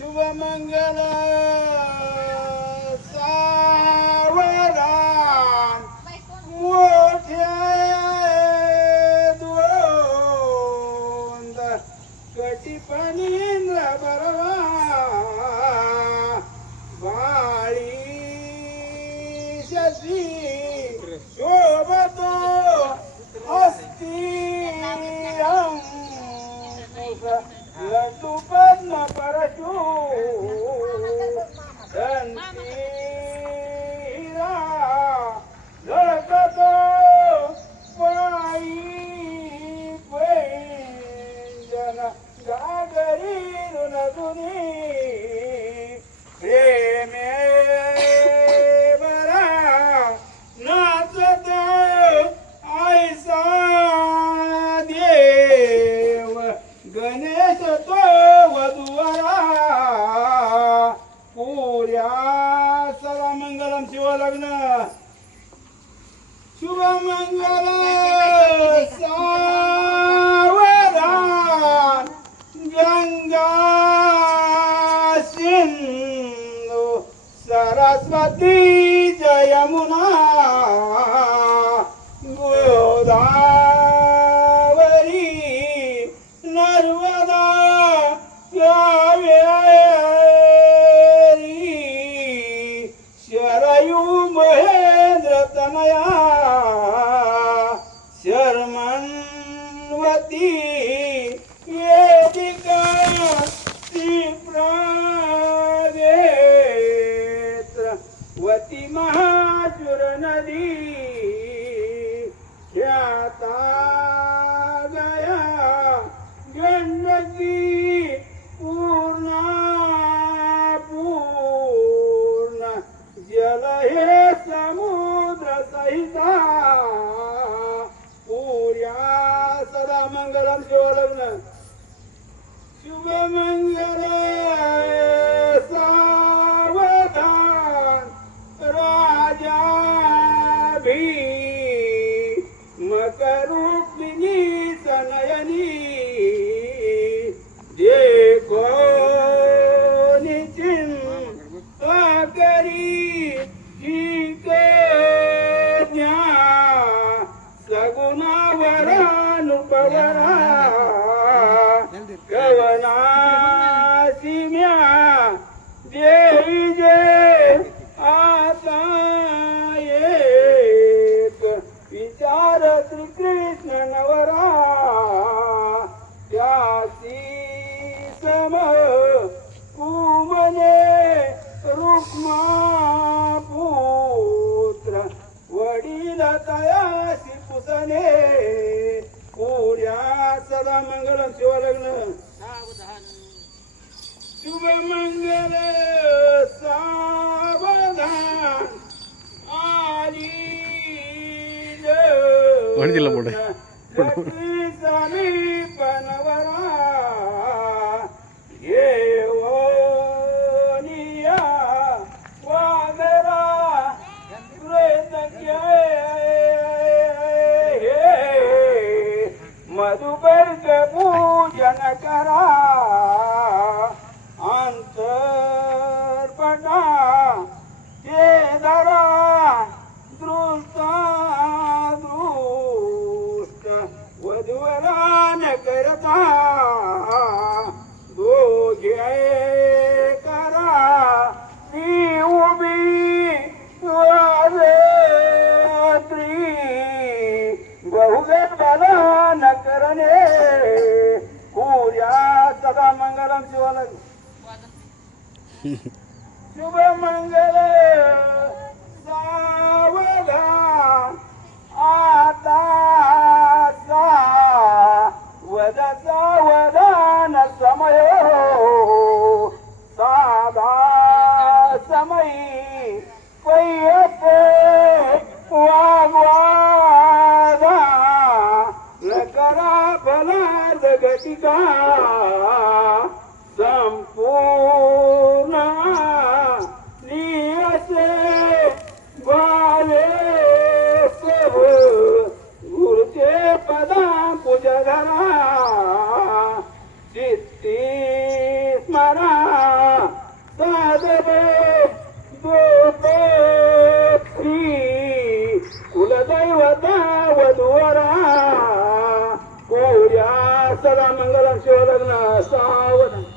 शुभमंगल सावधान मोठे द्वंद कटिपणींद्र बरवा बाळी शशी शोभतो अस्ति लड्डू पद्म परशु धनतीरा झळकतो पायी पैंजन गागरी नदुनी प्रेमे बरा नाचत आयसा देव गणेश तो वधुवरा पुऱ्या सर्व मंगलम शिवलग्न शुभमंगल सावधान गंगा सिंधु सरस्वती जयमुना गोदावरी नर्मदा कावेरी शरयू महेंद्र तनया शर्मन्वती वेदिका क्षिप्रावेत्र वती महाशुर नदी ख्याता गया गंडकी पूर्णा पूर्ण जल हे समुद्र सहिता पुऱ्या सदा मंगलम शिवलग्न शुभमंगल सावधान राजा भी मकरुक्मिणी सनयनी देखो निचिंता करी ठीक ज्ञा सगुना वरानुपवरा कवना सिम्या देवी जे आता एक विचार श्री कृष्ण नवरा त्यासी सम कुमने रुक्मा पुत्र वडील तयासी पुसने पुऱ्या सदा मंगलम शिवलग्न शुभमंगल सावधान आली समीपनवरा येवोनिया वागरा मधुबर्ग पूजन करा अंतर्पटा हे धरा दृष्टा दृष्ट वधुवरान करता दोघे करा ती उभी वाजत्री बहुगत बला न करणे पुऱ्या सदा मंगलम शिवलग्न शुभमंगल सावधान आता सावधान समय साधा समयी पैयते वागवादा करा फलाद घटिका संपूर्ण नियसे भाले सब गुरुचे पदा पूजधरा चित्ती स्मरा दे श्री कुलदैवता वधूवरा कोर्या सदा मंगलम शिवलग्न सावधान